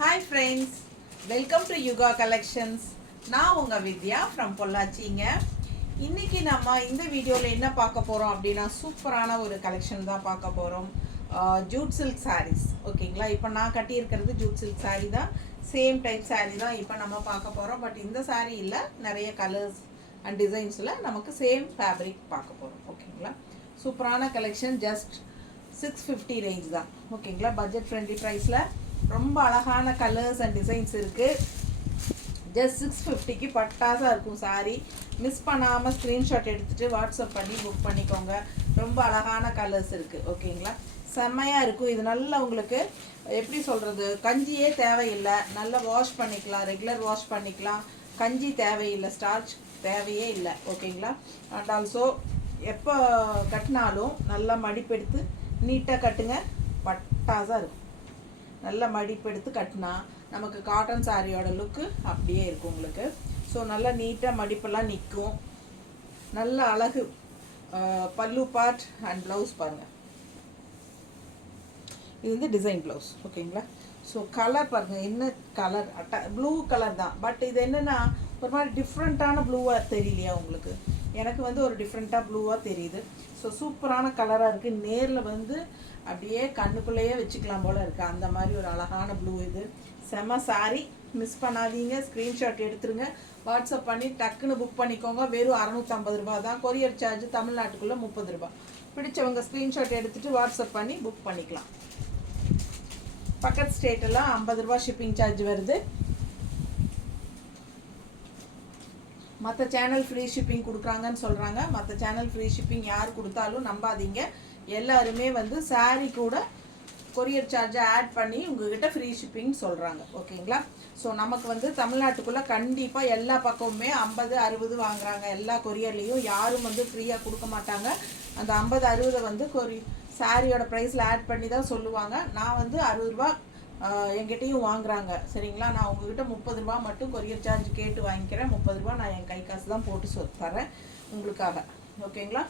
Hi friends, welcome to Yuga Collections. நான் உங்க வித்யா from பொள்ளாச்சிங்க. இன்னைக்கு நம்ம இந்த வீடியோவில் என்ன பார்க்க போகிறோம் அப்படின்னா சூப்பரான ஒரு கலெக்ஷன் தான் பார்க்க போகிறோம். ஜூட் சில்க் sarees ஓகேங்களா. இப்போ நான் கட்டியிருக்கிறது ஜூட் சில்க் saree தான். சேம் டைப் saree தான் இப்போ நம்ம பார்க்க போகிறோம். பட் இந்த saree இல்லை, நிறைய கலர்ஸ் அண்ட் டிசைன்ஸில் நமக்கு சேம் ஃபேப்ரிக் பார்க்க போகிறோம் ஓகேங்களா. சூப்பரான கலெக்ஷன், ஜஸ்ட் 650 ரேஞ்ச் தான் ஓகேங்களா. பட்ஜெட் ஃப்ரெண்ட்லி ப்ரைஸில் ரொம்ப அழகான கலர்ஸ் அண்ட் டிசைன்ஸ் இருக்குது. ஜஸ்ட் 650க்கு பட்டாசாக இருக்கும் சாரீ. மிஸ் பண்ணாமல் ஸ்க்ரீன்ஷாட் எடுத்துகிட்டு வாட்ஸ்அப் பண்ணி புக் பண்ணிக்கோங்க. ரொம்ப அழகான கலர்ஸ் இருக்குது ஓகேங்களா. செம்மையாக இருக்கும். இது நல்லா உங்களுக்கு எப்படி சொல்கிறது, கஞ்சியே தேவையில்லை, நல்லா வாஷ் பண்ணிக்கலாம், ரெகுலர் வாஷ் பண்ணிக்கலாம். கஞ்சி தேவையில்லை, ஸ்டார்ச் தேவையே இல்லை ஓகேங்களா. அண்ட் ஆல்சோ எப்போ கட்டினாலும் நல்லா மடிப்பெடுத்து நீட்டாக கட்டுங்க, பட்டாசாக இருக்கும். நல்லா மடிப்பெடுத்து கட்டினா நமக்கு காட்டன் சாரியோட லுக்கு அப்படியே இருக்கும் உங்களுக்கு. ஸோ நல்லா நீட்டாக மடிப்பெல்லாம் நிற்கும். நல்ல அழகு பல்லு பார்ட் அண்ட் ப்ளவுஸ் பாருங்கள். இது வந்து டிசைன் ப்ளவுஸ் ஓகேங்களா. ஸோ கலர் பாருங்கள், என்ன கலர் ப்ளூ கலர் தான். பட் இது என்னென்னா ஒரு மாதிரி டிஃப்ரெண்ட்டான ப்ளூவாக தெரியலையா உங்களுக்கு? எனக்கு வந்து ஒரு டிஃப்ரெண்ட்டாக ப்ளூவாக தெரியுது. ஸோ சூப்பரான கலராக இருக்குது. நேரில் வந்து அப்படியே கண்ணுக்குள்ளேயே வச்சுக்கலாம் போல் இருக்குது, அந்த மாதிரி ஒரு அழகான ப்ளூ. இது செம சாரி, மிஸ் பண்ணாதீங்க. ஸ்க்ரீன்ஷாட் எடுத்துருங்க, வாட்ஸ்அப் பண்ணி டக்குன்னு புக் பண்ணிக்கோங்க. வெறும் 650 ரூபா தான். கொரியர் சார்ஜ் தமிழ்நாட்டுக்குள்ளே 30 ரூபா. பிடிச்சவங்க ஸ்க்ரீன்ஷாட் எடுத்துகிட்டு வாட்ஸ்அப் பண்ணி புக் பண்ணிக்கலாம். பக்கத்து ஸ்டேட்டெல்லாம் 50 ரூபா ஷிப்பிங் சார்ஜ் வருது. மற்ற சேனல் ஃப்ரீ ஷிப்பிங் கொடுக்குறாங்கன்னு சொல்கிறாங்க. மற்ற சேனல் ஃப்ரீ ஷிப்பிங் யார் கொடுத்தாலும் நம்பாதீங்க. எல்லாருமே வந்து சாரீ கூட கொரியர் சார்ஜை ஆட் பண்ணி உங்ககிட்ட ஃப்ரீ ஷிப்பிங் சொல்கிறாங்க ஓகேங்களா. ஸோ நமக்கு வந்து தமிழ்நாட்டுக்குள்ளே கண்டிப்பாக எல்லா பக்கமுமே 50 60 வாங்குறாங்க. எல்லா கொரியர்லேயும் யாரும் வந்து ஃப்ரீயாக கொடுக்க மாட்டாங்க. அந்த 50 60 வந்து சாரியோட ப்ரைஸில் ஆட் பண்ணி தான் சொல்லுவாங்க. நான் வந்து 60 ரூபா என்கிட்டையும் வாங்குறாங்க சரிங்களா. நான் உங்ககிட்ட 30 ரூபா மட்டும் கொரியர் சார்ஜ் கேட்டு வாங்கிக்கிறேன். 30 ரூபா நான் என் கை காசு தான் போட்டு தரேன் உங்களுக்காக ஓகேங்களா.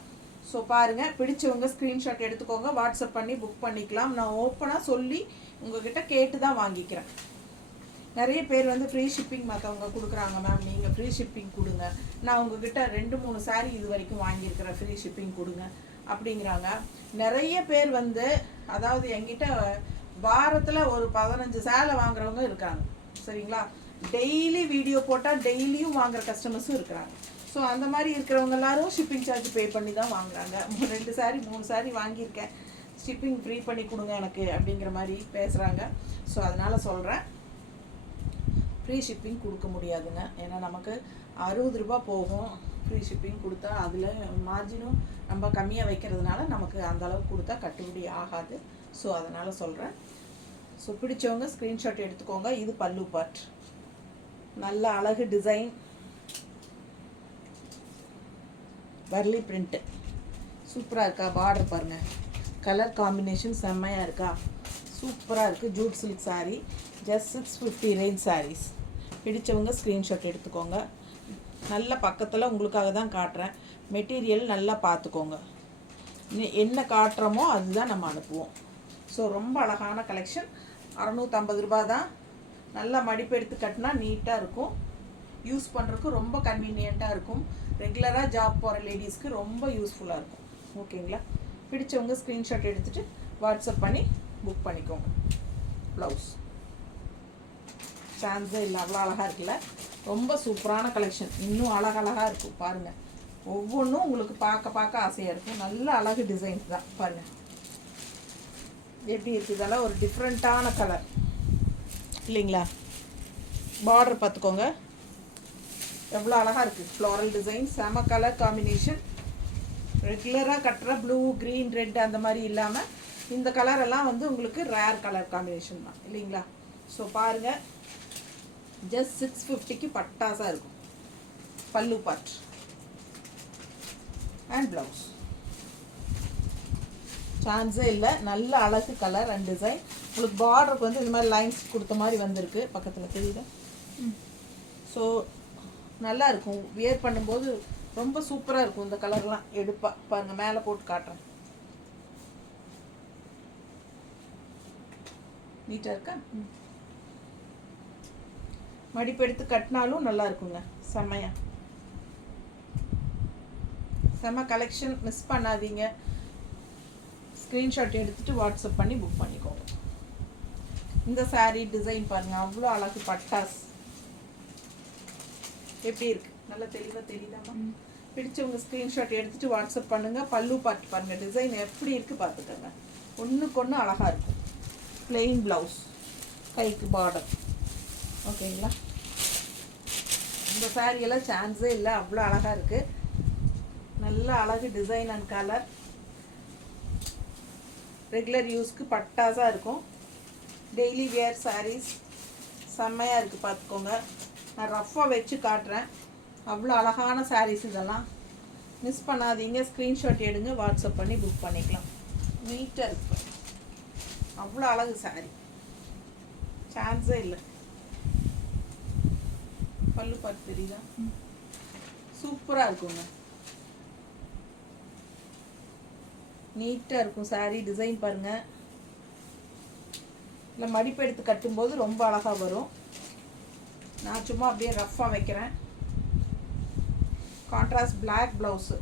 ஸோ பாருங்கள், பிடிச்சவங்க ஸ்க்ரீன்ஷாட் எடுத்துக்கோங்க, வாட்ஸ்அப் பண்ணி புக் பண்ணிக்கலாம். நான் ஓப்பனாக சொல்லி உங்ககிட்ட கேட்டு தான் வாங்கிக்கிறேன். நிறைய பேர் வந்து ஃப்ரீ ஷிப்பிங் மற்றவங்க கொடுக்குறாங்க. மேம் நீங்கள் ஃப்ரீ ஷிப்பிங் கொடுங்க, நான் உங்ககிட்ட 2-3 சாரீ இது வரைக்கும் வாங்கியிருக்கிறேன், ஃப்ரீ ஷிப்பிங் கொடுங்க அப்படிங்கிறாங்க. நிறைய பேர் வந்து அதாவது என்கிட்ட வாரத்தில் ஒரு 15 சேலை வாங்குறவங்க இருக்காங்க சரிங்களா. டெய்லி வீடியோ போட்டால் டெய்லியும் வாங்குகிற கஸ்டமர்ஸும் இருக்கிறாங்க. ஸோ அந்த மாதிரி இருக்கிறவங்க எல்லாரும் ஷிப்பிங் சார்ஜ் பே பண்ணி தான் வாங்குறாங்க. 2 சாரீ 3 சாரீ வாங்கியிருக்கேன், ஷிப்பிங் ஃப்ரீ பண்ணி கொடுங்க எனக்கு அப்படிங்கிற மாதிரி பேசுகிறாங்க. ஸோ அதனால் சொல்கிறேன், ஃப்ரீ ஷிப்பிங் கொடுக்க முடியாதுங்க. ஏன்னா நமக்கு 60 ரூபா போகும் ஃப்ரீ ஷிப்பிங் கொடுத்தா. அதில் மார்ஜினும் நம்ம கம்மியாக வைக்கிறதுனால நமக்கு அந்தளவுக்கு கொடுத்தா கட்டுப்படி ஆகாது. ஸோ அதனால் சொல்கிறேன். ஸோ பிடிச்சவங்க ஸ்க்ரீன்ஷாட் எடுத்துக்கோங்க. இது பல்லு பார்ட், நல்ல அழகு டிசைன், வர்லி பிரிண்ட்டு சூப்பராக இருக்கா. பார்டர் பாருங்கள், கலர் காம்பினேஷன் செம்மையாக இருக்கா, சூப்பராக இருக்குது. Jute silk sari, just 650 range saris. பிடிச்சவங்க ஸ்க்ரீன்ஷாட் எடுத்துக்கோங்க. நல்ல பக்கத்தில் உங்களுக்காக தான் காட்டுறேன். மெட்டீரியல் நல்லா பார்த்துக்கோங்க, என்ன காட்டுறோமோ அதுதான் நம்ம அனுப்புவோம். ஸோ ரொம்ப அழகான கலெக்ஷன். 650 ரூபா தான். நல்லா மடிப்பு எடுத்து கட்டினா நீட்டாக இருக்கும், யூஸ் பண்ணுறதுக்கு ரொம்ப கன்வீனியண்ட்டாக இருக்கும். ரெகுலராக ஜாப் போகிற லேடிஸ்க்கு ரொம்ப யூஸ்ஃபுல்லாக இருக்கும் ஓகேங்களா. பிடிச்சவங்க ஸ்க்ரீன்ஷாட் எடுத்துகிட்டு வாட்ஸ்அப் பண்ணி புக் பண்ணிக்கோங்க. ப்ளவுஸ் சான்ஸே இல்லை, அவ்வளோ அழகாக இருக்குல்ல. ரொம்ப சூப்பரான கலெக்ஷன், இன்னும் அழகழகாக இருக்கும் பாருங்கள். ஒவ்வொன்றும் உங்களுக்கு பார்க்க ஆசையாக இருக்கும். நல்ல அழகு டிசைன்ஸ் தான் பாருங்கள் எப்படி இருக்குது. இதெல்லாம் ஒரு டிஃப்ரெண்ட்டான கலர் இல்லைங்களா. பார்டர் பார்த்துக்கோங்க எவ்வளோ அழகாக இருக்குது. ஃப்ளாரல் டிசைன், செம கலர் காம்பினேஷன். ரெகுலராக கட்டுற ப்ளூ க்ரீன் ரெட் அந்த மாதிரி இல்லாமல் இந்த கலரெல்லாம் வந்து உங்களுக்கு ரேர் கலர் காம்பினேஷன் தான் இல்லைங்களா. ஸோ பாருங்கள், ஜஸ்ட் 650க்கு பட்டாசாக இருக்கும். பல்லு பார்ட் அண்ட் ப்ளவுஸ் சான்ஸே இல்லை. நல்ல அழகு கலர் அண்ட் டிசைன். உங்களுக்கு பார்டருக்கு வந்து இந்த மாதிரி லைன்ஸ் கொடுத்த மாதிரி வந்திருக்கு, பக்கத்தில் தெரியுது. ஸோ நல்லா இருக்கும், வியர் பண்ணும்போது ரொம்ப சூப்பராக இருக்கும். இந்த கலர்லாம் எடுப்பாக பாருங்கள், மேலே போட்டு காட்டுறேன். நீட்டாக இருக்கா? மடிப்பு எடுத்து கட்டினாலும் நல்லா இருக்குங்க. செம்மையா செம்ம கலெக்ஷன். மிஸ் பண்ணாதீங்க. ஸ்க்ரீன்ஷாட் எடுத்துகிட்டு வாட்ஸ்அப் பண்ணி புக் பண்ணிக்கோங்க. இந்த சாரீ டிசைன் பாருங்கள், அவ்வளோ அழகு. பட்டாஸ் எப்படி இருக்குது, நல்லா தெளிவாக தெரியுதாம்மா? பிடிச்சவங்க ஸ்க்ரீன்ஷாட் எடுத்துகிட்டு வாட்ஸ்அப் பண்ணுங்கள். பல்லு பார்த்து பாருங்கள், டிசைன் எப்படி இருக்குது பார்த்துக்கோங்க. ஒன்றுக்கு ஒன்று அழகாக இருக்கும். ப்ளெயின் ப்ளவுஸ், கைக்கு பார்டர். ஓகேங்களா? இந்த சாரியெல்லாம் சான்ஸே இல்லை, அவ்வளோ அழகாக இருக்குது. நல்ல அழகு டிசைன் அண்ட் கலர். ரெகுலர் யூஸ்க்கு பட்டாஸாக இருக்கும். டெய்லி வேர் சாரீஸ் செம்மையாக இருக்குது பார்த்துக்கோங்க. நான் ரஃப்பாக வச்சு காட்டுறேன். அவ்வளோ அழகான சாரீஸ் இதெல்லாம். மிஸ் பண்ணாதீங்க. ஸ்க்ரீன்ஷாட் எடுங்க, வாட்ஸ்அப் பண்ணி புக் பண்ணிக்கலாம். நீட்டாக இருக்கு, அவ்வளோ அழகு சாரீ, சான்ஸே இல்லை. பல்லு பார்த்து தெரியுதா? சூப்பராக இருக்குங்க. நீட்டாக இருக்கும் சாரீ. டிசைன் பாருங்கள். இல்லை மடிப்பு எடுத்து கட்டும்போது ரொம்ப அழகாக வரும். நான் சும்மா அப்படியே ரஃப்பாக வைக்கிறேன். கான்ட்ராஸ்ட் பிளாக் ப்ளவுஸு,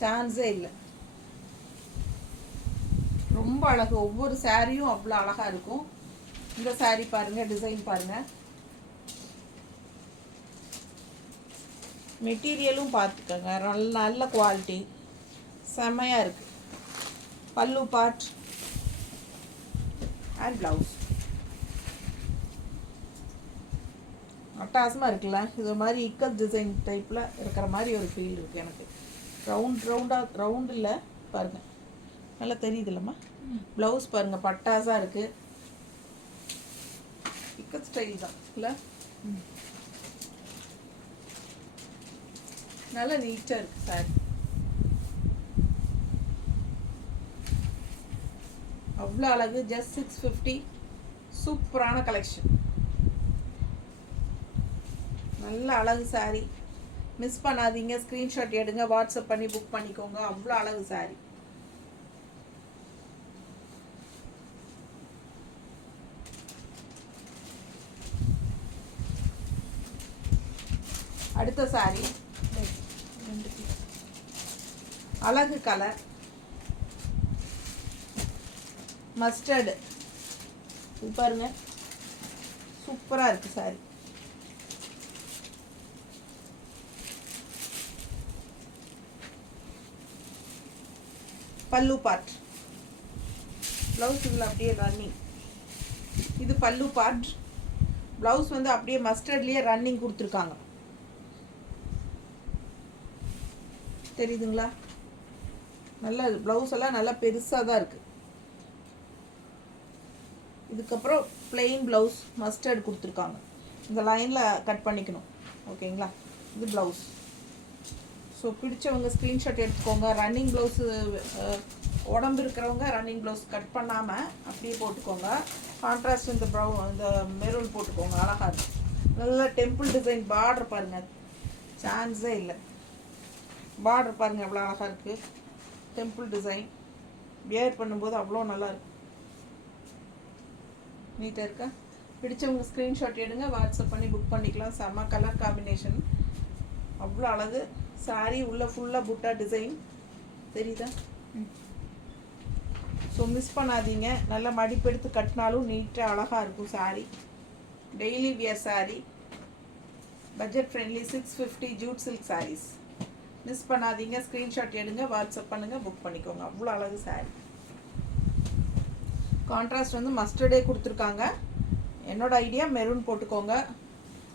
சான்ஸே இல்லை. ரொம்ப அழகு. ஒவ்வொரு சாரியும் அவ்வளோ அழகாக இருக்கும். இந்த சாரீ பாருங்கள், டிசைன் பாருங்கள். மெட்டீரியலும் பார்த்துக்கோங்க, நல்ல குவாலிட்டி, செம்மையாக இருக்குது. பல்லு பார்ட் அண்ட் ப்ளவுஸ் அட்டாசமாக இருக்குல்ல. இது மாதிரி இக்கல் டிசைன் டைப்பில் இருக்கிற மாதிரி ஒரு ஃபீல் இருக்குது எனக்கு. ரவுண்ட் இல்லை பாருங்கள், நல்லா தெரியுது இல்லைம்மா? ப்ளவுஸ் பாருங்கள், பட்டாஸாக இருக்குது. இக்கல் ஸ்டைல் தான் இல்லை, நல்லா நீட்டாக இருக்குது சாரி. அவ்வளோ அழகு. ஜஸ்ட் 650. சூப்பரான கலெக்ஷன். நல்ல அழகு சாரி. மிஸ் பண்ணாதீங்க. ஸ்க்ரீன்ஷாட் எடுங்க, வாட்ஸ்அப் பண்ணி புக் பண்ணிக்கோங்க. அவ்வளோ அழகு சாரி. அடுத்த சாரி அழகு கலர், மஸ்டர்டு. இது பாருங்க, சூப்பராக இருக்குது சாரி. பல்லு பார்ட், ப்ளவுஸ் இதில் அப்படியே ரன்னிங். இது பல்லு பார்ட். ப்ளவுஸ் வந்து அப்படியே மஸ்டர்ட்லேயே ரன்னிங் கொடுத்துருக்காங்க. தெரியுதுங்களா? நல்லா ப்ளவுஸ் எல்லாம் நல்லா பெருசாக தான் இருக்குது. இதுக்கப்புறம் பிளெயின் ப்ளவுஸ் மஸ்டர்ட் கொடுத்துருக்காங்க. இந்த லைனில் கட் பண்ணிக்கணும். ஓகேங்களா? இது ப்ளவுஸ். ஸோ பிடிச்சவங்க ஸ்க்ரீன்ஷாட் எடுத்துக்கோங்க. ரன்னிங் ப்ளவுஸு உடம்பு இருக்கிறவங்க ரன்னிங் ப்ளவுஸ் கட் பண்ணாமல் அப்படியே போட்டுக்கோங்க. கான்ட்ராஸ்ட் இந்த இந்த மெரூன் போட்டுக்கோங்க, அழகாக இருக்கும். நல்ல டெம்பிள் டிசைன். பார்டர் பாருங்கள், சான்ஸே இல்லை. பார்டர் பாருங்கள் எவ்வளோ அழகாக இருக்குது. டெம்பிள் டிசைன் வியர் பண்ணும்போது அவ்வளோ நல்லாயிருக்கும். நீட்டாக இருக்கா? பிடிச்சவங்க ஸ்க்ரீன்ஷாட் எடுங்க, வாட்ஸ்அப் பண்ணி புக் பண்ணிக்கலாம். செம்ம கலர் காம்பினேஷன், அவ்வளோ அழகு. சாரீ உள்ள ஃபுல்லாக புட்டா டிசைன் தெரியுதா? ஸோ மிஸ் பண்ணாதீங்க. நல்லா மடிப்பெடுத்து கட்டினாலும் நீட்டாக அழகாக இருக்கும் sari. Daily wear sari, budget friendly 650 jute silk saris. Miss பண்ணாதீங்க. ஸ்க்ரீன்ஷாட் எடுங்க, வாட்ஸ்அப் பண்ணுங்கள், புக் பண்ணிக்கோங்க. அவ்வளோ அழகு சாரீ. கான்ட்ராஸ்ட் வந்து மஸ்டர்டே கொடுத்துருக்காங்க. என்னோட ஐடியா மெரூன் போட்டுக்கோங்க.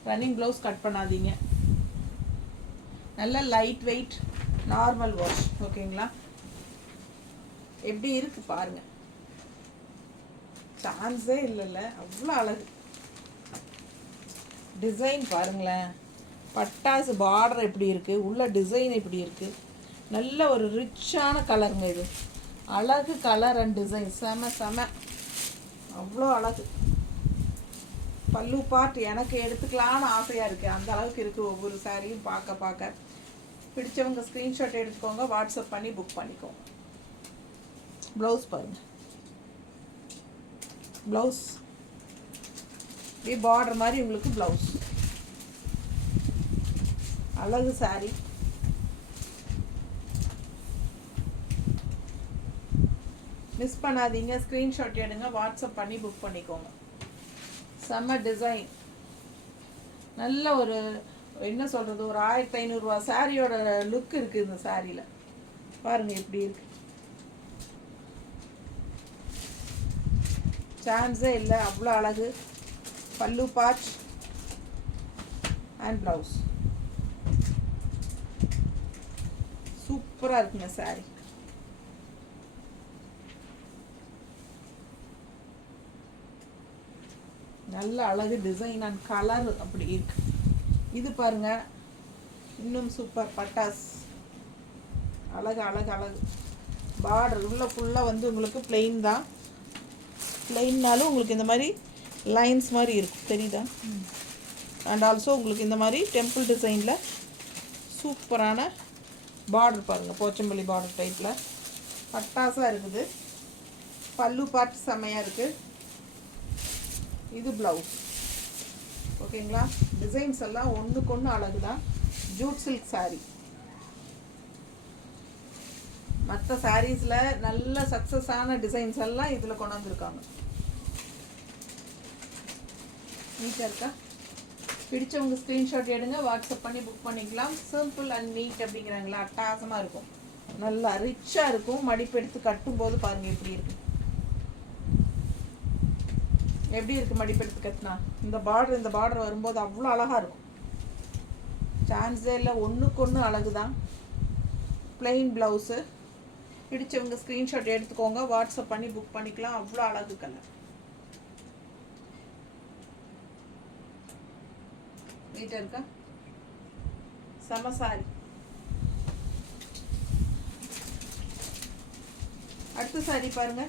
ரன்னிங் ப்ளவுஸ் கட் பண்ணாதீங்க. நல்ல லைட் வெயிட் நார்மல் வாஷ். ஓகேங்களா? எப்படி இருக்கு பாருங்க, சான்ஸே இல்லைல்ல, அவ்வளோ அழகு. டிசைன் பாருங்களேன், பட்டாசு பார்டர் எப்படி இருக்குது, உள்ள டிசைன் எப்படி இருக்குது. நல்ல ஒரு ரிச்சான கலருங்க இது. அழகு கலர் அண்ட் டிசைன், செம செம, அவ்வளோ அழகு. பல்லு பார்ட் எனக்கு எடுத்துக்கலான்னு ஆசையாக இருக்குது, அந்த அளவுக்கு இருக்குது ஒவ்வொரு சாரியும் பார்க்க பார்க்க. பிடிச்சவங்க ஸ்க்ரீன்ஷாட் எடுத்துக்கோங்க, வாட்ஸ்அப் பண்ணி புக் பண்ணிக்கோங்க. ப்ளவுஸ் பாருங்கள், ப்ளவுஸ் பார்டர் மாதிரி உங்களுக்கு ப்ளவுஸ். அழகு சாரி. மிஸ் பண்ணாதீங்க, ஸ்க்ரீன்ஷாட் எடுங்க, வாட்ஸ்அப் பண்ணி புக் பண்ணிக்கோங்க. செம்ம டிசைன். நல்ல ஒரு என்ன சொல்கிறது, ஒரு 1500 ரூபா சாரியோட லுக் இருக்குது இந்த சாரியில். பாருங்கள் எப்படி இருக்கு, சான்ஸே இல்லை, அவ்வளோ அழகு. பல்லு பாச் அண்ட் ப்ளவுஸ் சூப்பராக இருக்குங்க சாரி. நல்ல அழகு டிசைன் அண்ட் கலர் அப்படி இருக்கு. இது பாருங்க இன்னும் சூப்பர் பட்டாஸ். அழகு அழகு அழகு. பார்டர் உள்ள ஃபுல்லாக வந்து உங்களுக்கு பிளெயின் தான். பிளெயின்னாலும் உங்களுக்கு இந்த மாதிரி லைன்ஸ் மாதிரி இருக்கும், தெரியுதா? அண்ட் ஆல்சோ உங்களுக்கு இந்த மாதிரி டெம்பிள் டிசைனில் சூப்பரான பார்டர் பாருங்கள், போச்சம்பள்ளி பார்டர் டைப்பில் பட்டாஸாக இருக்குது. பல்லு பார்ட் செம்மையாக இருக்குது. இது ப்ளவுஸ். ஓகேங்களா? டிசைன்ஸ் எல்லாம் ஒன்றுக்கு ஒன்று அழகு தான். Jude silk sari. மற்ற சாரீஸில் நல்ல சக்ஸஸான டிசைன்ஸ் எல்லாம் இதில் கொண்டு வந்திருக்காங்க. நீட்டாக இருக்கா? பிடிச்சவங்க ஸ்க்ரீன்ஷாட் எடுங்க, வாட்ஸ்அப் பண்ணி புக் பண்ணிக்கலாம். சிம்பிள் அண்ட் நீட் அப்படிங்கிறாங்களா, அட்டகாசமாக இருக்கும், நல்லா ரிச்சாக இருக்கும். மடிப்பு எடுத்து கட்டும்போது பாருங்கள் எப்படி இருக்குது, எப்படி இருக்குது மடிப்பு எடுத்து கட்டினா. இந்த பார்டர் வரும்போது அவ்வளோ அழகாக இருக்கும். சான்ஸே இல்லை, ஒன்றுக்கு ஒன்று அழகு தான். Plain blouse. பிடிச்சவங்க ஸ்க்ரீன்ஷாட் எடுத்துக்கோங்க, வாட்ஸ்அப் பண்ணி புக் பண்ணிக்கலாம். அவ்வளோ அழகு கலர். நீட்டாக இருக்கா? செம சாரி. அடுத்த சாரி பாருங்க.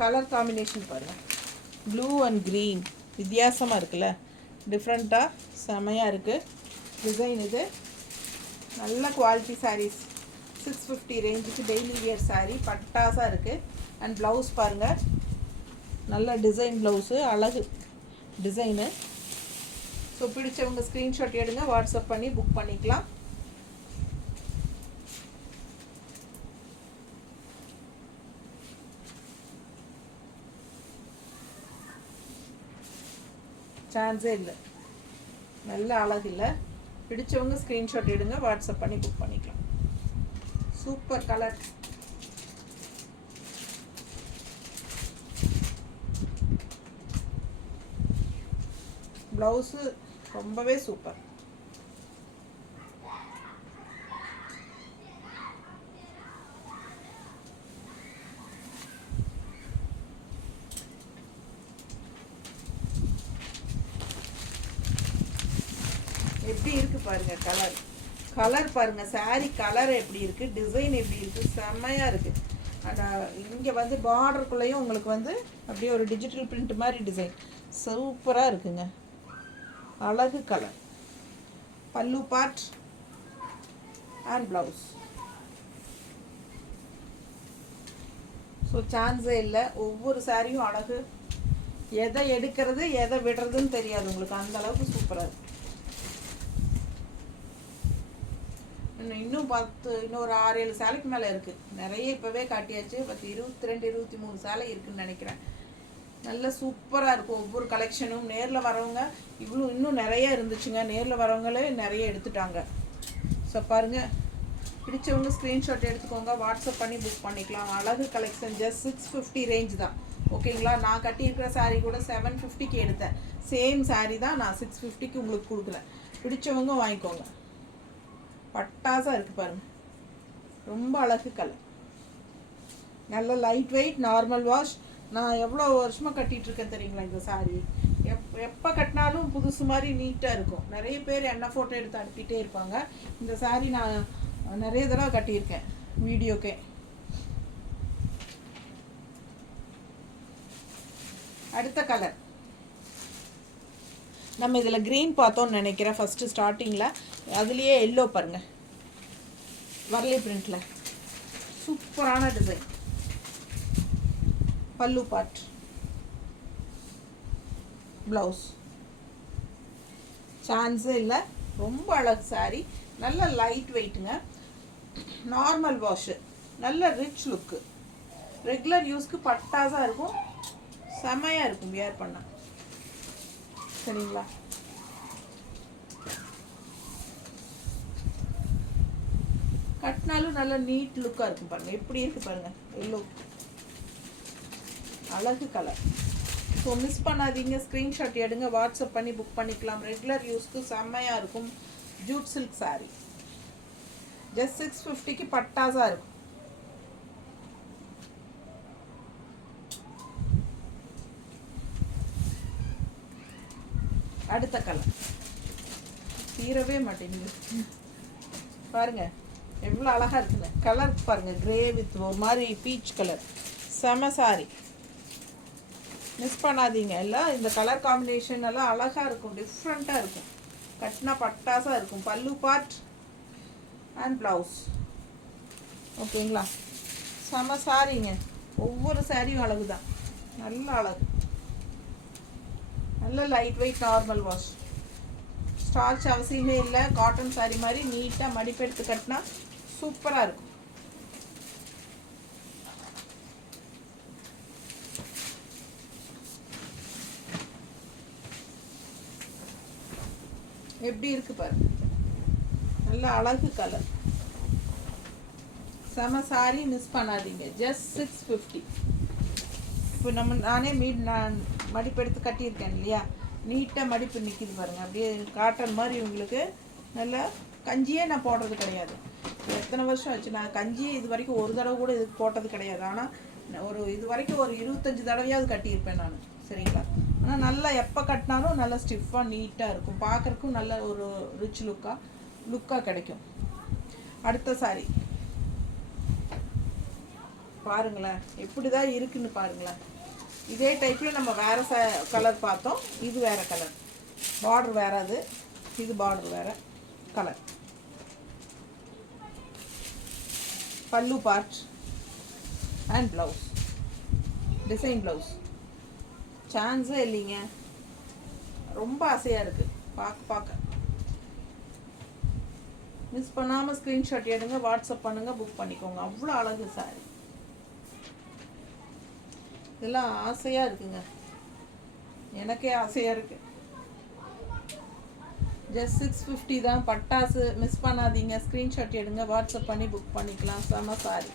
கலர் காம்பினேஷன் பாருங்க, ப்ளூ அண்ட் க்ரீன் வித்தியாசமாக இருக்குல்ல, டிஃப்ரெண்ட்டாக செமையாக இருக்குது டிசைன். இது நல்ல குவாலிட்டி சாரீஸ். 650 ரேஞ்சுக்கு டெய்லி வியர் சாரீ பட்டாஸாக இருக்குது. அண்ட் ப்ளவுஸ் பாருங்கள், நல்ல டிசைன் ப்ளவுஸு, அழகு டிசைனு. ஸோ பிடிச்சவங்க ஸ்க்ரீன்ஷாட் எடுங்க, வாட்ஸ்அப் பண்ணி புக் பண்ணிக்கலாம். சான்ஸே இல்லை, நல்ல அழகு இல்லை. பிடிச்சவங்க ஸ்க்ரீன்ஷாட் எடுங்க, வாட்ஸ்அப் பண்ணி புக் பண்ணிக்கலாம். Super colour. ப்ளவுஸு ரொம்பவே சூப்பர். எப்படி இருக்குது பாருங்கள் கலர். கலர் பாருங்கள், சாரீ கலர் எப்படி இருக்குது, டிசைன் எப்படி இருக்குது, செம்மையாக இருக்குது. இங்கே வந்து பார்டருக்குள்ளேயும் உங்களுக்கு வந்து அப்படியே ஒரு டிஜிட்டல் பிரிண்ட் மாதிரி டிசைன் சூப்பராக இருக்குங்க. அழகு கலர். பல்லு பார்ட் அண்ட் ப்ளவுஸ். ஸோ சான்ஸே இல்லை, ஒவ்வொரு சாரியும் அழகு. எதை எடுக்கிறது எதை விடுறதுன்னு தெரியாது உங்களுக்கு, அந்த அளவுக்கு சூப்பராக இருக்குது. இன்னும் இன்னொரு 6-7 சேலைக்கு மேலே இருக்குது. நிறைய இப்போவே காட்டியாச்சு. 22 23 சேலை இருக்குதுன்னு நினைக்கிறேன். நல்ல சூப்பராக இருக்கும் ஒவ்வொரு கலெக்ஷனும். நேரில் வரவங்க இன்னும் நிறைய இருந்துச்சுங்க, நேரில் வரவங்களே நிறைய எடுத்துட்டாங்க. ஸோ பாருங்கள், பிடிச்சவங்க ஸ்க்ரீன்ஷாட் எடுத்துக்கோங்க, வாட்ஸ்அப் பண்ணி புக் பண்ணிக்கலாம். அழகு கலெக்ஷன். ஜஸ்ட் 650 ரேஞ்ச் தான். ஓகேங்களா? நான் கட்டியிருக்கிற சாரீ கூட 750க்கு எடுத்தேன். சேம் சாரீ தான் நான் 650க்கு உங்களுக்கு கொடுக்குறேன். பிடிச்சவங்க வாங்கிக்கோங்க. பட்டாசாக இருக்குது பாருங்கள், ரொம்ப அழகு கலர். நல்ல லைட் வெயிட், நார்மல் வாஷ். நான் எவ்வளோ வருஷமாக கட்டிகிட்ருக்கேன் தெரியுங்களா இந்த சாரீ. எப்போ கட்டினாலும் புதுசு மாதிரி நீட்டாக இருக்கும். நிறைய பேர் என்ன ஃபோட்டோ எடுத்து அனுப்பிட்டே இருப்பாங்க. இந்த சாரீ நான் நிறைய தடவை கட்டியிருக்கேன் வீடியோக்கே. அடுத்த கலர் நம்ம இதில் க்ரீன் பார்த்தோன்னு நினைக்கிறேன் ஃபஸ்ட்டு ஸ்டார்டிங்கில். அதுலேயே எல்லோ பாருங்கள், வரலி பிரிண்டில் சூப்பரான டிசைன். பல்லு பார்ட், ப்ளவுஸ். சான்ஸே இல்லை, ரொம்ப அழகு சாரி. நல்ல லைட் வெயிட்டுங்க, நார்மல் வாஷு, நல்ல ரிச் லுக்கு, ரெகுலர் யூஸ்க்கு பட்டாசாக இருக்கும், செமையாக இருக்கும் வியர் பண்ணால். சரிங்களா? கட்டினாலும் நல்ல நீட் லுக்காக இருக்கும். பாருங்கள் எப்படி இருக்குது பாருங்கள், எல்லோ அழகு கலர். ஸோ மிஸ் பண்ணாதீங்க, ஸ்க்ரீன்ஷாட் எடுங்க, வாட்ஸ்அப் பண்ணி புக் பண்ணிக்கலாம். ரெகுலர் யூஸ்க்கு செம்மையாக இருக்கும். ஜூட் சில்க் சாரீ ஜஸ்ட் 650க்கு பட்டாசாக இருக்கும். அடுத்த கலர் தீரவே மாட்டேங்குது பாருங்க, எவ்வளோ அழகாக இருக்குங்க. கலர் பாருங்கள், கிரே வித் ஒரு மாதிரி பீச் கலர், செம சாரி. மிஸ் பண்ணாதீங்க. எல்லாம் இந்த கலர் காம்பினேஷன் எல்லாம் அழகாக இருக்கும், டிஃப்ரெண்ட்டாக இருக்கும், கட்டினா பட்டாசாக இருக்கும். பல்லு பார்ட் அண்ட் ப்ளவுஸ். ஓகேங்களா? செம சாரிங்க. ஒவ்வொரு சாரியும் அழகு தான், நல்ல அழகு, நல்ல light weight, normal wash, starch அவசியமே இல்லை. காட்டன் சாரி மாதிரி நீட்டாக மடிப்பெடுத்து கட்டினா சூப்பராக இருக்கும். எப்படி இருக்கு பாருங்க, நல்ல அழகு கலர், செம சாரி. மிஸ் பண்ணாதீங்க. ஜஸ்ட் 650. இப்போ நானே நான் மடிப்பு எடுத்து கட்டியிருக்கேன் இல்லையா, நீட்டாக மடிப்பு நிற்கிது பாருங்கள். அப்படியே காட்டன் மாதிரி உங்களுக்கு. நல்லா கஞ்சியே நான் போடுறது கிடையாது. எத்தனை வருஷம் ஆச்சு, நான் கஞ்சியே இது வரைக்கும் ஒரு தடவை கூட இதுக்கு போட்டது கிடையாது. ஆனால் ஒரு இது வரைக்கும் ஒரு 25 தடவையாவது கட்டியிருப்பேன் நான். சரிங்களா? ஆனால் நல்லா எப்போ கட்டினாலும் நல்லா ஸ்டிஃபாக நீட்டாக இருக்கும், பார்க்குறக்கும் நல்ல ஒரு ரிச் லுக்காக கிடைக்கும். அடுத்த சாரி பாருங்களேன், எப்படி தான் இருக்குன்னு பாருங்களேன். இதே டைப்பில் நம்ம வேறு கலர் பார்த்தோம், இது வேறு கலர், பார்டர் வேறு, இது பார்டர் வேறு கலர். பல்லு part and blouse, design blouse. சான்ஸே இல்லைங்க, ரொம்ப ஆசையாக இருக்குது பார்க்க. மிஸ் பண்ணாமல் ஸ்க்ரீன்ஷாட் எடுங்க, வாட்ஸ்அப் பண்ணுங்கள், புக் பண்ணிக்கோங்க. அவ்வளோ அழகு சாரி, இதெல்லாம் ஆசையாக இருக்குங்க, எனக்கே ஆசையாக இருக்குது. ஜஸ்ட் 650 தான், பட்டாசு. மிஸ் பண்ணாதீங்க, ஸ்க்ரீன்ஷாட் எடுங்க, வாட்ஸ்அப் பண்ணி புக் பண்ணிக்கலாம். செம சாரி,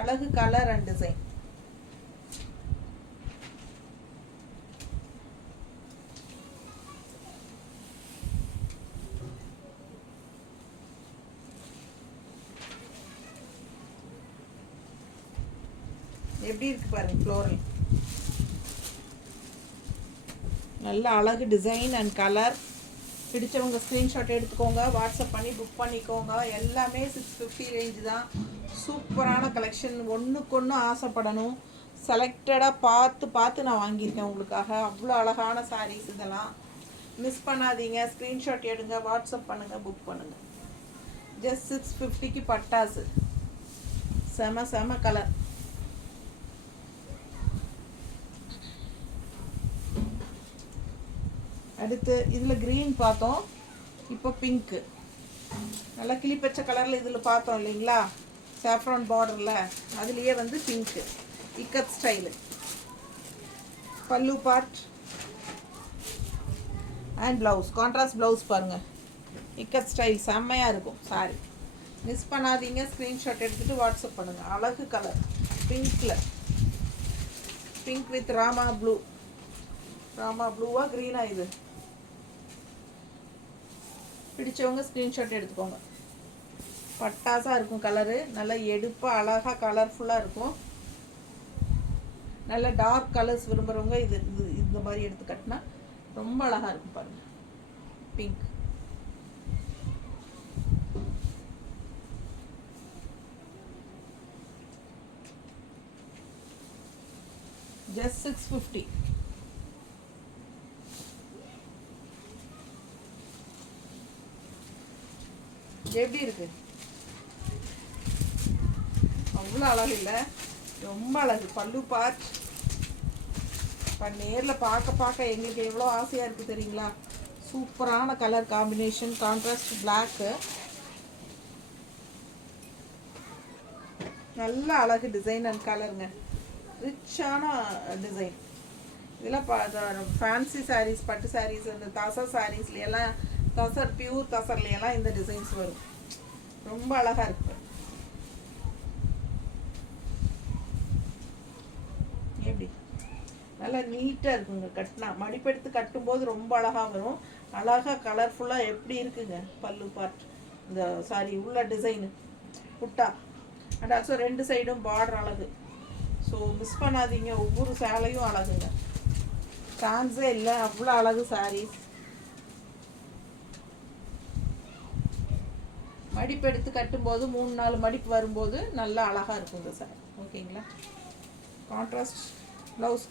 அழகு கலர் அண்ட் டிசைன். எப்படி இருக்கு பாருங்க, ஃப்ளோரல், நல்ல அழகு டிசைன் அண்ட் கலர். பிடிச்சவங்க ஸ்க்ரீன்ஷாட் எடுத்துக்கோங்க, வாட்ஸ்அப் பண்ணி புக் பண்ணிக்கோங்க. எல்லாமே 650 ரேஞ்சு தான். சூப்பரான கலெக்ஷன், ஒன்றுக்கொன்று ஆசைப்படணும். செலக்டடாக பார்த்து நான் வாங்கியிருக்கேன் உங்களுக்காக. அவ்வளோ அழகான சாரீஸ் இதெல்லாம். மிஸ் பண்ணாதீங்க, ஸ்க்ரீன்ஷாட் எடுங்க, வாட்ஸ்அப் பண்ணுங்கள், புக் பண்ணுங்கள். ஜஸ்ட் 650க்கு பட்டாசு, செம கலர். அடுத்து இதில் க்ரீன் பார்த்தோம், இப்போ பிங்க்கு, நல்லா கிளிப்பச்சை கலரில் இதில் பார்த்தோம் இல்லைங்களா, சாஃப்ரான் பார்டரில். அதுலேயே வந்து பிங்க்கு, இக்கத் ஸ்டைலு. பல்லு part and blouse, contrast blouse பாருங்கள், இக்கத் ஸ்டைல், செம்மையாக இருக்கும் சாரி. மிஸ் பண்ணாதீங்க, ஸ்க்ரீன்ஷாட் எடுத்துகிட்டு வாட்ஸ்அப் பண்ணுங்கள். அழகு கலர், பிங்க்கில், பிங்க் வித் ராமா ப்ளூவா க்ரீனாக இது. பிடிச்சவங்க ஸ்க்ரீன்ஷாட் எடுத்துக்கோங்க. பட்டாசாக இருக்கும் கலரு, நல்லா எடுப்பாக அழகாக கலர்ஃபுல்லாக இருக்கும். நல்ல டார்க் கலர்ஸ் விரும்புகிறவங்க இந்த மாதிரி எடுத்து கட்டினா ரொம்ப அழகாக இருக்கும் பாருங்கள். Pink, just 650. எப்படி இருக்கு? அவ்வளோ அழகு இல்லை, ரொம்ப அழகு. பல்லு பார்ட் இப்போ நேரில் பார்க்க எங்களுக்கு எவ்வளோ ஆசையாக இருக்குது தெரியுங்களா. சூப்பரான கலர் காம்பினேஷன், கான்ட்ராஸ்ட் பிளாக்கு, நல்ல அழகு டிசைன் அண்ட் கலருங்க. ரிச்சான டிசைன். இதெல்லாம் ஃபேன்சி சாரீஸ், பட்டு சாரீஸ், இந்த தசர் சாரீஸ்லையெல்லாம், தசர் பியூர் தசர்லையெல்லாம் இந்த டிசைன்ஸ் வரும். ரொம்ப அழகாக இருக்கு. எப்படி நல்லா நீட்டாக இருக்குங்க. கட்டினா மடிப்பெடுத்து கட்டும்போது ரொம்ப அழகாக வரும். அழகாக கலர்ஃபுல்லாக எப்படி இருக்குங்க பல்லு பார்ட். இந்த சாரி உள்ள டிசைனு புட்டா அண்ட் ஆல்சோ 2 சைடும் பார்டர் அழகு. ஸோ மிஸ் பண்ணாதீங்க, ஒவ்வொரு சேலையும் அழகுங்க, சான்ஸே இல்லை, அவ்வளோ அழகு சாரீஸ். மடிப்பு எடுத்து கட்டும்போது 3-4 மடிப்பு வரும்போது நல்லா அழகாக இருக்கும் இந்த சாரி. ஓகேங்களா. கான்ட்ராஸ்ட் ப்ளவுஸ்,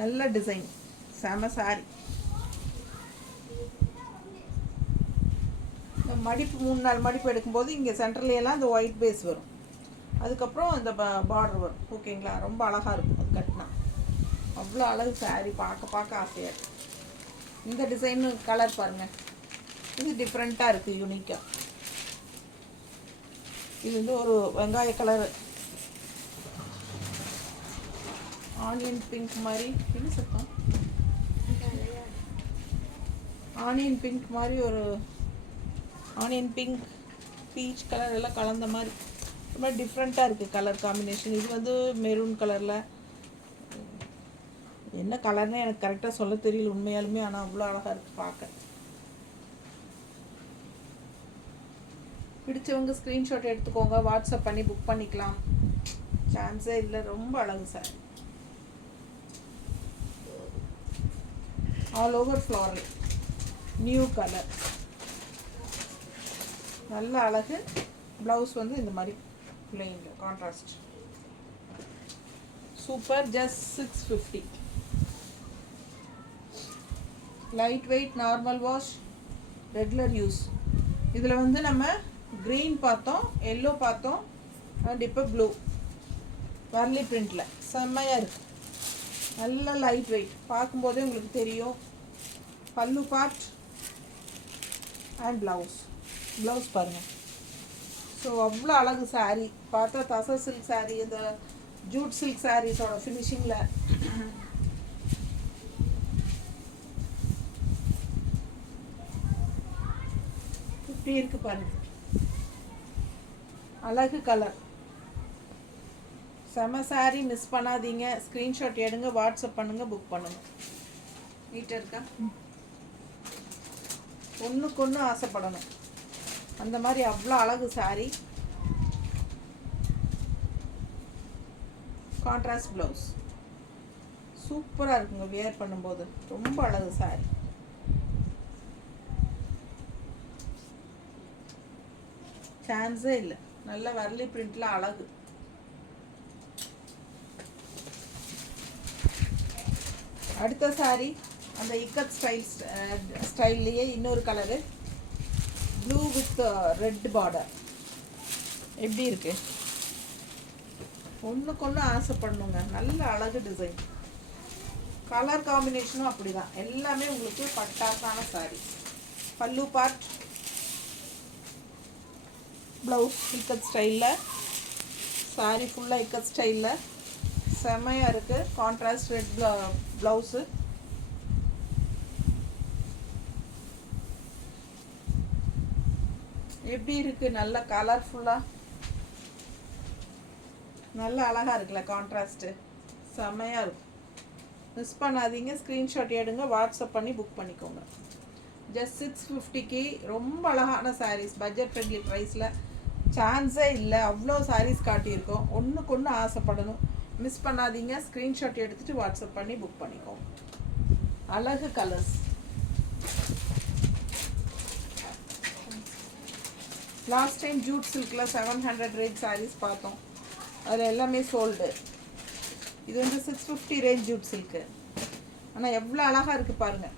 நல்ல டிசைன், செம சாரி. மடிப்பு 3-4 மடிப்பு எடுக்கும்போது இங்கே சென்டர்லையெல்லாம் இந்த ஒயிட் பேஸ் வரும், அதுக்கப்புறம் இந்த பார்டர் வரும். ஓகேங்களா. ரொம்ப அழகாக இருக்கும் அது கட்டினா. அவ்வளோ அழகு சாரி, பார்க்க ஆசையாக இருக்கும். இந்த டிசைனு கலர் பாருங்கள், இது டிஃப்ரெண்ட்டாக இருக்குது, யூனிக்காக. இது வந்து ஒரு வெங்காய கலர், ஆனியன் பிங்க் மாதிரி. என்ன சத்தம்? ஆனியன் பிங்க் மாதிரி, ஒரு ஆனியன் பிங்க் பீச் கலர் எல்லாம் கலந்த மாதிரி ரொம்ப டிஃப்ரெண்ட்டாக இருக்குது கலர் காம்பினேஷன். இது வந்து மெரூன் கலரில், என்ன கலர்னே எனக்கு கரெக்டாக சொல்ல தெரியல உண்மையாலுமே, ஆனால் அவ்வளோ அழகாக இருக்குது பார்க்க. பிடிச்சவங்க ஸ்க்ரீன்ஷாட் எடுத்துக்கோங்க, வாட்ஸ்அப் பண்ணி புக் பண்ணிக்கலாம், சான்ஸே இல்லை. ரொம்ப அழகு sir, all over floral, new colour, நல்ல அழகு. ப்ளவுஸ் வந்து இந்த மாதிரி plain contrast, super. Just 650. Light weight, normal wash, regular use. இதில் வந்து நம்ம க்ரீன் பார்த்தோம், எல்லோ பார்த்தோம், அண்ட் இப்போ ப்ளூ வர்லி பிரிண்டில் செம்மையாக இருக்குது. நல்ல லைட் வெயிட், பார்க்கும்போதே உங்களுக்கு தெரியும். பல்லு பார்ட் அண்ட் ப்ளவுஸ் பாருங்கள். ஸோ அவ்வளோ அழகு சாரீ. பார்த்தா தசர் சில்க் சாரீ, இந்த ஜூட் சில்க் சாரீஸோட ஃபினிஷிங்கில் இப்படி இருக்குது பாருங்கள். அழகு கலர், செம சாரீ, மிஸ் பண்ணாதீங்க. ஸ்க்ரீன்ஷாட் எடுங்க, வாட்ஸ்அப் பண்ணுங்கள், புக் பண்ணுங்கள். நீட்டாக இருக்கா? ஒன்றுக்கு ஒன்று ஆசைப்படணும் அந்த மாதிரி அவ்வளோ அழகு சாரீ. கான்ட்ராஸ்ட் ப்ளவுஸ் சூப்பராக இருக்குங்க, வியர் பண்ணும்போது ரொம்ப அழகு சாரீ. சான்ஸே இல்லை, நல்ல வர்லி பிரிண்ட்ல அழகு. அடுத்த சாரீ அந்த இக்கத் ஸ்டைல்லையே இன்னொரு colour, blue with red border. எப்படி இருக்கு? ஒன்றுக்கு ஒன்று ஆசைப்படணுங்க, நல்ல அழகு டிசைன். கலர் காம்பினேஷனும் அப்படி தான், எல்லாமே உங்களுக்கு பட்டாசான சாரீ. பல்லு பார்ட், ப்ளவுஸ் இக்கத் ஸ்டைலில், சாரீ ஃபுல்லாக இக்கத் ஸ்டைலில் செம்மையாக இருக்குது. Contrast red blouse. எப்படி இருக்குது? நல்ல கலர்ஃபுல்லாக, நல்ல அழகாக இருக்குல்ல கான்ட்ராஸ்ட்டு, செம்மையாக இருக்கும். மிஸ் பண்ணாதீங்க, ஸ்க்ரீன்ஷாட் எடுங்க, வாட்ஸ்அப் பண்ணி புக் பண்ணிக்கோங்க. ஜஸ்ட் 650க்கு ரொம்ப அழகான சாரீஸ், பட்ஜெட் ஃப்ரெண்ட்லி ப்ரைஸில். சான்ஸே இல்லை, அவ்வளோ சாரீஸ் காட்டியிருக்கோம். ஒன்றுக்கு ஒன்று ஆசைப்படணும், மிஸ் பண்ணாதீங்க. ஸ்க்ரீன்ஷாட் எடுத்துகிட்டு வாட்ஸ்அப் பண்ணி புக் பண்ணிக்கோங்க. அழகு கலர்ஸ். லாஸ்ட் டைம் ஜூட் சில்கில் 700 ரேஞ்ச் சாரீஸ் பார்த்தோம், அதில் எல்லாமே சோல்டு. இது வந்து 650 ரேஞ்ச் ஜூட் சில்க்கு. ஆனால் எவ்வளோ அழகாக இருக்குது பாருங்கள்.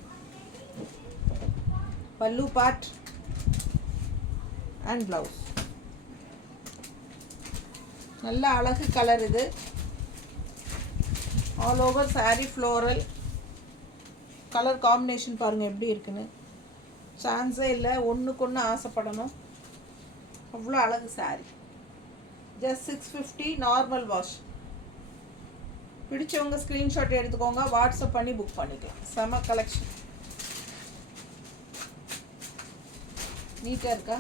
பல்லு பார்ட் அண்ட் ப்ளவுஸ். நல்ல அழகு கலர் இது. All over saree floral colour combination பாருங்கள் எப்படி இருக்குன்னு. சான்ஸே இல்லை, ஒன்றுக்கு ஒன்று ஆசைப்படணும். அவ்வளோ அழகு saree. Just 650 normal wash. பிடிச்சவங்க ஸ்க்ரீன்ஷாட் எடுத்துக்கோங்க, வாட்ஸ்அப் பண்ணி புக் பண்ணிக்கலாம். செம கலெக்ஷன். நீட்டாக இருக்கா?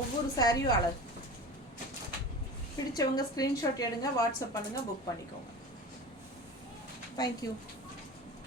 ஒவ்வொரு சாரியும் அழகு. பிடிச்சவங்க ஸ்க்ரீன்ஷாட் எடுங்க, வாட்ஸ்அப் பண்ணுங்கள், புக் பண்ணிக்கோங்க. தேங்க்யூ.